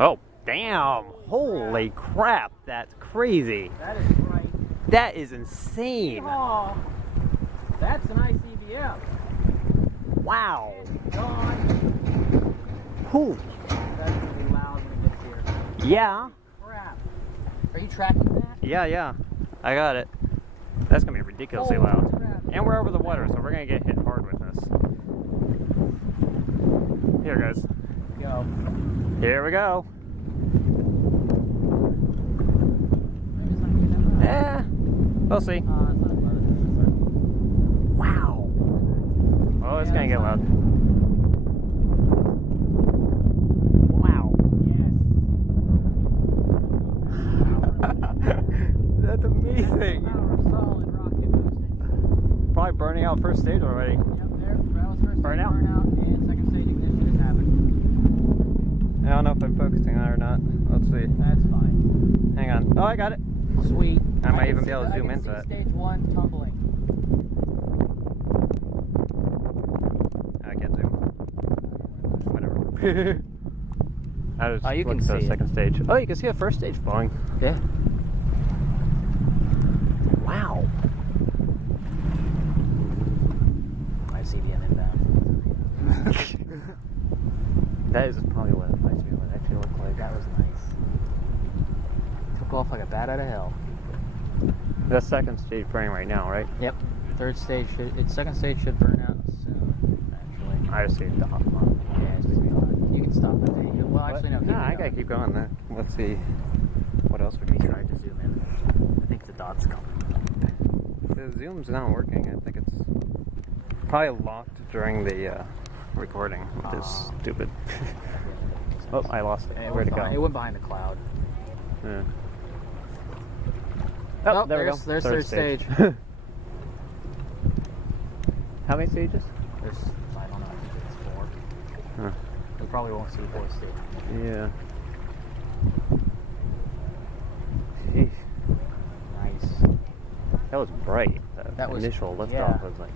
Oh, damn. Holy crap. That's crazy. That is right. That is insane. Oh, that's an ICBM. Wow. Gone. Whew. That's going to be loud when it gets here. Yeah. Crap. Are you tracking that? Yeah. I got it. That's going to be ridiculously Holy loud. crap. And we're over the water, so we're going to get hit hard with this. Here, guys. Go. Here we go. Maybe it's not getting that loud. Yeah. We'll see. It's not loud. Wow. Oh, it's going to get loud. Wow. Yes. That's amazing. Solid rocket. Probably burning out first stage already. Yep, there. That was first Burn stage out. burnout, and second stage ignition is happening. I don't know if I'm focusing on it or not. Let's see. That's fine. Hang on. Oh, I got it. Sweet. I might can even see be able to the- zoom I can into see it. Stage 1 tumbling. I can't zoom. Whatever. I was You can looking for the see it. second stage. Oh, you can see the first stage blowing. Yeah. Wow. ICBM inbound. That is probably what it might be what it actually looked like. That was nice. Took off like a bat out of hell. The second stage burning right now, right? Yep. Third stage second stage should burn out soon, actually. I just see it off. Yeah, it's gonna be hard. You can stop the video. Well, actually, no. Keep Nah, it I gotta going. keep going then. Let's see what else we can Tried try. to zoom in. I think the dot's coming. The zoom's not working. I think it's probably locked during the recording, which is stupid. Oh, I lost it. It Where'd it go? It went behind the cloud. Yeah. Oh, there we go. There's third stage. How many stages? There's, I don't know, I think it's 4. Huh. We probably won't see fourth stage. Yeah. Jeez. Nice. That was bright. That was- initial liftoff yeah. was like.